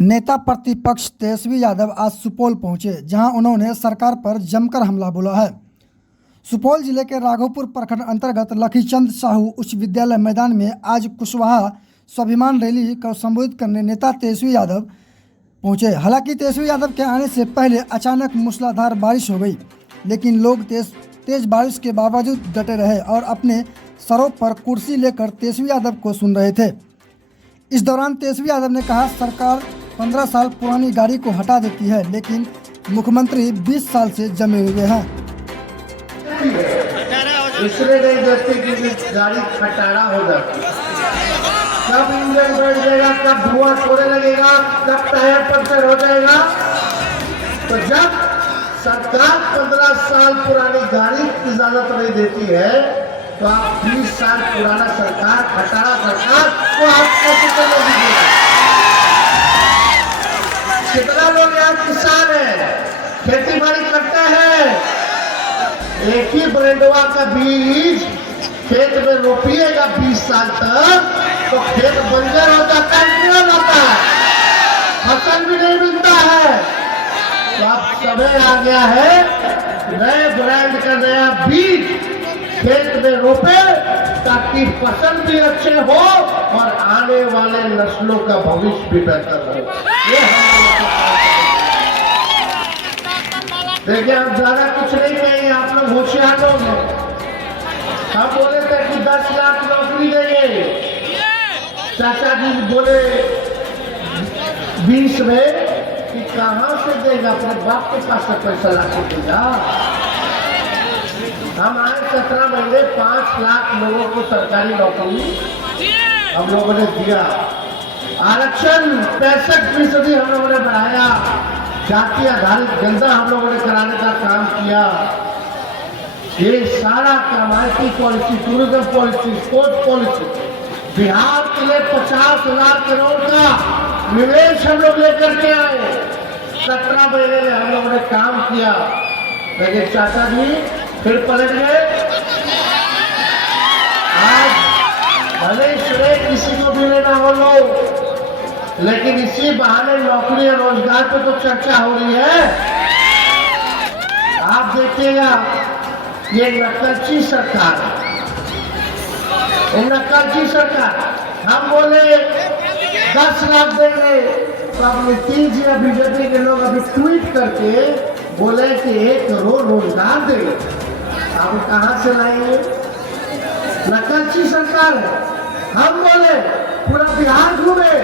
नेता प्रतिपक्ष तेजस्वी यादव आज सुपौल पहुंचे, जहां उन्होंने सरकार पर जमकर हमला बोला है। सुपौल जिले के राघोपुर प्रखंड अंतर्गत लखीचंद साहू उच्च विद्यालय मैदान में आज कुशवाहा स्वाभिमान रैली को संबोधित करने नेता तेजस्वी यादव पहुंचे। हालांकि तेजस्वी यादव के आने से पहले अचानक मूसलाधार बारिश हो गई, लेकिन लोग तेज बारिश के बावजूद डटे रहे और अपने सरों पर कुर्सी लेकर तेजस्वी यादव को सुन रहे थे। इस दौरान तेजस्वी यादव ने कहा, सरकार 15 साल पुरानी गाड़ी को हटा देती है, लेकिन मुख्यमंत्री 20 साल से जमे हुए हैं। इसलिए नहीं देते कि गाड़ी खटारा हो जाती, कब इंजन बैठ जाएगा, कब धुआं छोड़ने लगेगा, कब टायर पंचर हो जाएगा। तो जब सरकार 15 साल पुरानी गाड़ी की इजाजत नहीं देती है, तो आप 20 साल पुराना सरकार खटारा सरकार को आप कैसे करने दीजिएगा। कितना लोग यहाँ किसान है, खेती बाड़ी करते हैं, एक ही ब्रेंडवा का बीज खेत में रोपिएगा 20 साल तक, तो खेत बंजर हो जाता है, क्यों होता है, फसल भी नहीं मिलता है। तो अब समय आ गया है, नए ब्रांड का नया बीज खेत में रोपे, ताकि फसल भी अच्छे हो और आने वाले नस्लों का भविष्य भी बेहतर हो। ये देखिए, हम ज्यादा कुछ नहीं कहेंगे, आप लोग होशियार लोग हैं। हम बोले थे कि 10 लाख नौकरी देंगे, चाचा जी बोले 20 में कि कहाँ से देगा, अपने बाप के पास से पैसा लाके देगा। हम आए 17 महीने 5 लाख लोगों को सरकारी नौकरी हम लोगों ने दिया। आरक्षण 65% हम लोगों ने बढ़ाया। जाति आधारित जनता हम लोगों ने कराने का काम किया। ये सारा काम IT policy, tourism policy, sports policy, Bihar के लिए 50,000 करोड़ का निवेश हम लोग लेकर के आए। 17 महीने में हम लोगों ने काम किया, लेकिन चाचा जी फिर पलट गए। आज भले सुने किसी को भी लेना हो लो, लेकिन इसी बहाने नौकरी और रोजगार पे तो चर्चा हो रही है। आप देखिएगा, ये नकलची सरकार है, नकलची सरकार। हम बोले 10 लाख देंगे, तो अब नीतीश जी बीजेपी के लोग अभी ट्वीट करके बोले कि 1 करोड़ रोजगार देंगे। अब कहाँ से लाएंगे? नकलची सरकार है। हम बोले पूरा बिहार घूमे,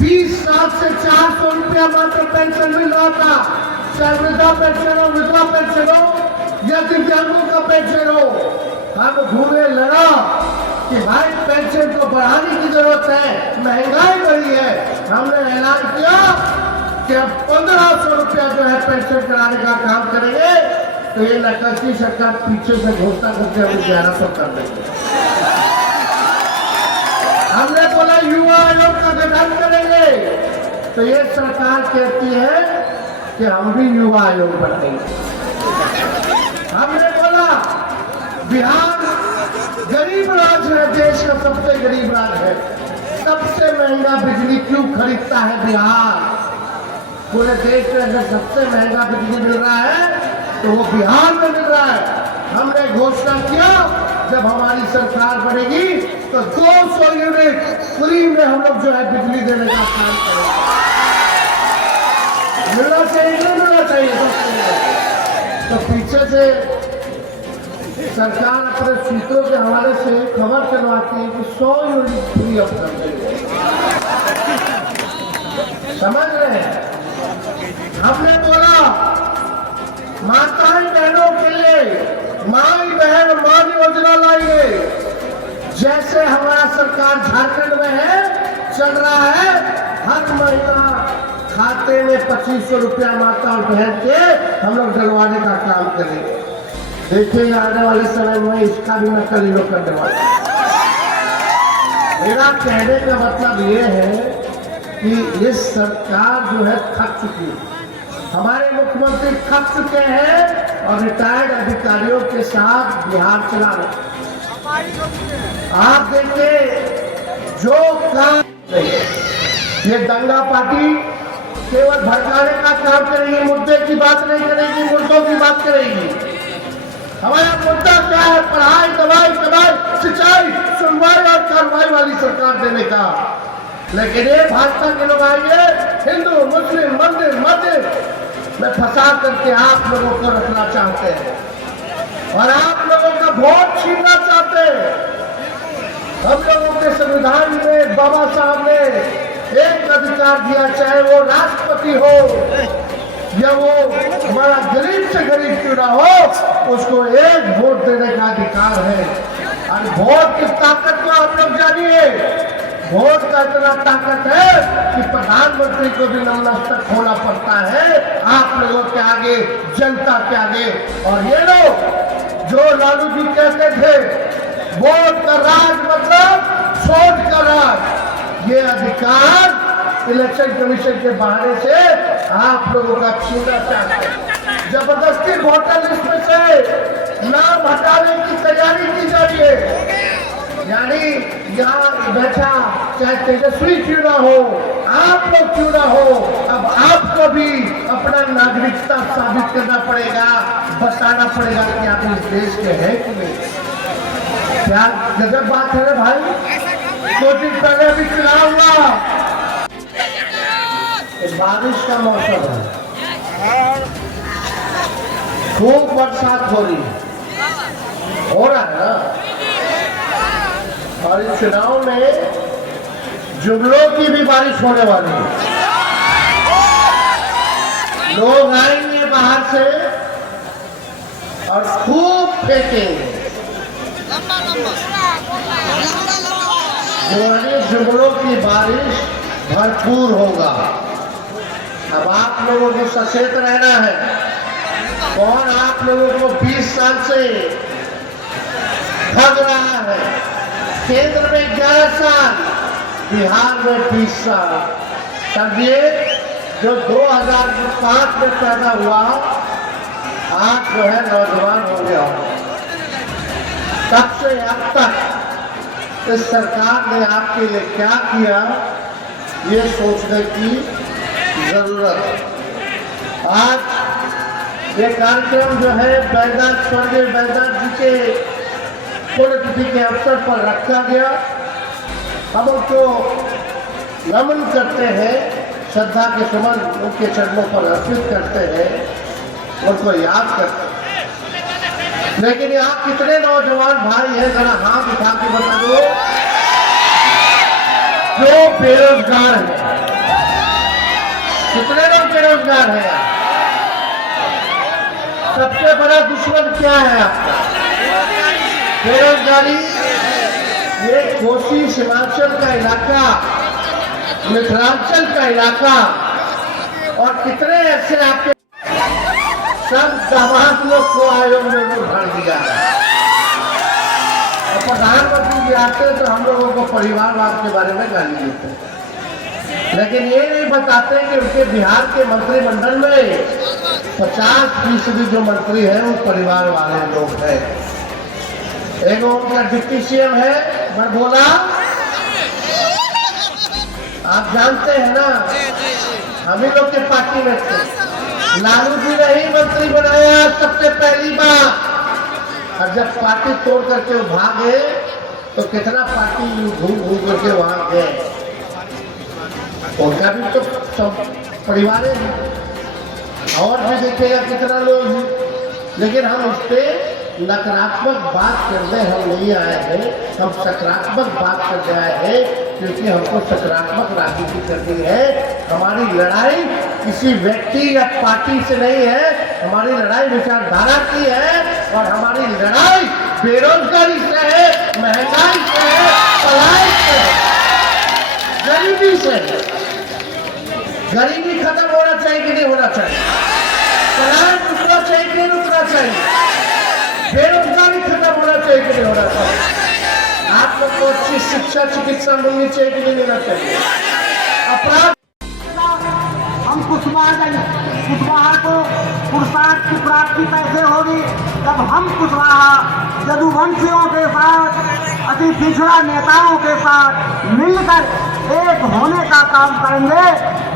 20 साल से 400 रुपया मात्र पेंशन मिल रहा था, चाहे वृद्धा पेंशन हो, विधवा पेंशन हो या दिव्यांगों का पेंशन हो। हम घूमे, लड़ा कि भाई पेंशन को बढ़ाने की जरूरत है, महंगाई बढ़ी है। हमने ऐलान किया कि अब 1500 रुपया जो है पेंशन कराने का काम करेंगे। तो ये नकलची सरकार पीछे से घोषणा करके हम 1100 कर देंगे। हमने बोला युवा आयोग का गठन करेंगे, तो ये सरकार कहती है कि हम भी युवा आयोग बनाएंगे। हमने बोला बिहार गरीब राज्य है, देश का सबसे गरीब राज्य है, सबसे महंगा बिजली क्यों खरीदता है बिहार? पूरे देश में अगर सबसे महंगा बिजली मिल रहा है तो वो बिहार में मिल रहा है। हमने घोषणा किया जब हमारी सरकार बनेगी तो 200 यूनिट फ्री में हम लोग जो है बिजली देने का काम करेंगे। मिलना चाहिए, नहीं मिलना चाहिए? तो पीछे से सरकार अपने सूत्रों के हवाले से खबर चलवाती है कि 100 यूनिट फ्री अब कर देंगे। समझ रहे हैं? हमने बोला माताएं बहनों के लिए माई बहन मान योजना लाएंगे, जैसे हमारा सरकार झारखंड में है, चल रहा है। हर महीना खाते में 2500 रुपया माता और बहन के हम लोग डलवाने का काम करेंगे। देखिए आने वाले समय में इसका भी नकल लोग करने वाले। मेरा कहने का मतलब ये है कि ये सरकार जो है थक चुकी है। हमारे मुख्यमंत्री थक चुके हैं और रिटायर्ड अधिकारियों के साथ बिहार चला रहे। आप देखिए जो काम ये दंगा पार्टी केवल भड़काने का काम करेगी, मुद्दे की बात नहीं करेगी, मुद्दों की बात करेगी। हमारा मुद्दा क्या है? पढ़ाई, दवाई, सिंचाई, सुनवाई और कार्रवाई वाली सरकार देने का। लेकिन ये भाजपा के लोग आएंगे हिंदू, मुस्लिम, मंदिर, मस्जिद में फंसा करके आप लोगों को रखना चाहते हैं और आप लोगों का वोट छीनना चाहते हैं। हम लोगों के संविधान में बाबा साहब ने एक अधिकार दिया, चाहे वो राष्ट्रपति हो या वो हमारा गरीब से गरीब क्यों ना हो, उसको एक वोट देने का अधिकार है। और वोट की ताकत को आप लोग जानिए। वोट का इतना ताकत है कि प्रधानमंत्री को भी नतमस्तक होना पड़ता है आप लोगों के आगे, जनता के आगे। और ये लोग जो लालू जी कहते थे वोट का राज मतलब सोच का राज, ये अधिकार इलेक्शन कमीशन के बहाने से आप लोगों का छीनना चाहते हैं। जबरदस्ती वोटर लिस्ट में से नाम हटाने की तैयारी की जा रही है। यानी यहाँ बैठा चाहे तेजस्वी क्यों ना हो, आप लोग क्यों ना हो, अब आपको भी अपना नागरिकता साबित करना पड़ेगा, बताना पड़ेगा कि आप इस देश के हैं कि नहीं। क्या गजब बात है भाई। कुछ दिन पहले भी चुनाव हुआ, बारिश का मौसम है, खूब बरसात हो रही है, हो रहा है ना। और इस चुनाव में जुमलों की भी बारिश होने वाली है। लोग आएंगे बाहर से और खूब फेंकेंगे, जुमलों की बारिश भरपूर होगा। अब आप लोगों को सचेत रहना है। कौन आप लोगों को 20 साल से ठग रहा है? केंद्र में 11 साल, बिहार में 20 साल। तब ये जो 2005 में पैदा हुआ, आज जो है नौजवान हो गया। तब से अब तक इस सरकार ने आपके लिए क्या किया, ये सोचने की जरूरत है। आज ये कार्यक्रम जो है बैजनाथ, स्वर्गीय बैजनाथ जी के पुण्यतिथि के अवसर पर रखा गया। हम उनको नमन करते हैं, श्रद्धा के सुमन उनके चरणों पर अर्पित करते हैं, उनको याद करते हैं। लेकिन यहाँ कितने नौजवान भाई हैं, जरा हाथ उठा के बता दो, जो बेरोजगार हैं? कितने लोग बेरोजगार हैं? सबसे बड़ा दुश्मन क्या है आपका? बेरोजगारी। ये कोसी हिमाचल का इलाका, मिथिलांचल का इलाका और कितने ऐसे आपके सब दामाद लोग को आयोग ने उठाड़ दिया है। और प्रधानमंत्री जी आते हैं तो हम लोगों को परिवारवाद के बारे में गाली देते हैं, लेकिन ये नहीं बताते कि उनके बिहार के मंत्रिमंडल में 50% जो मंत्री हैं वो परिवार वाले लोग हैं। एक उनका डिप्टी सीएम है बड़बोला, आप जानते हैं ना, हम ही लोग के पार्टी में थे। लालू जी ने ही मंत्री बनाया सबसे पहली बार, और जब पार्टी तोड़ करके वो भागे तो कितना पार्टी घूम घूम करके वहां गए। उनका भी तो सब परिवार है, और भी देखेगा कितना लोग हैं। लेकिन हम इस पे नकारात्मक बात करने हम नहीं आए हैं, हम सकारात्मक बात करने आए हैं, क्योंकि हमको सकारात्मक राजनीति करनी है। हमारी लड़ाई किसी व्यक्ति या पार्टी से नहीं है, हमारी लड़ाई विचारधारा की है, और हमारी लड़ाई बेरोजगारी से है, महंगाई से है, पढ़ाई से है, गरीबी से है। गरीबी खत्म होना चाहिए कि नहीं होना चाहिए? पढ़ाई रुकना चाहिए कि नहीं रुकना चाहिए? बेरोजगारी खत्म होना चाहिए कि नहीं होना चाहिए? आप लोग को अच्छी शिक्षा, चिकित्सा मिलनी चाहिए कि नहीं मिलना चाहिए? अपराध हम कुशवाहा को पुरुषार्थ की प्राप्ति कैसे होगी जब हम कुशवाहा यदुवंशियों के साथ अति पिछड़ा नेताओं के साथ मिलकर एक होने का काम करेंगे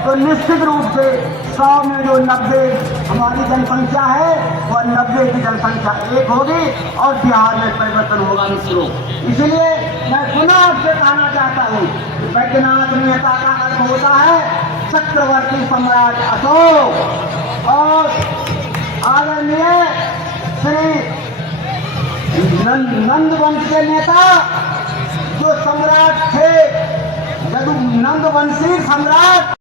तो निश्चित रूप से 100 में जो 90 हमारी जनसंख्या है वह 90 की जनसंख्या एक होगी और बिहार में परिवर्तन होगा मित्रों। इसलिए मैं पुनः आपसे कहना चाहता हूँ कि वैद्यनाथ नेता का अर्थ होता है चक्रवर्ती सम्राट अशोक और आदरणीय श्री नंद वंश के नेता जो सम्राट थे नंदवंशी सम्राट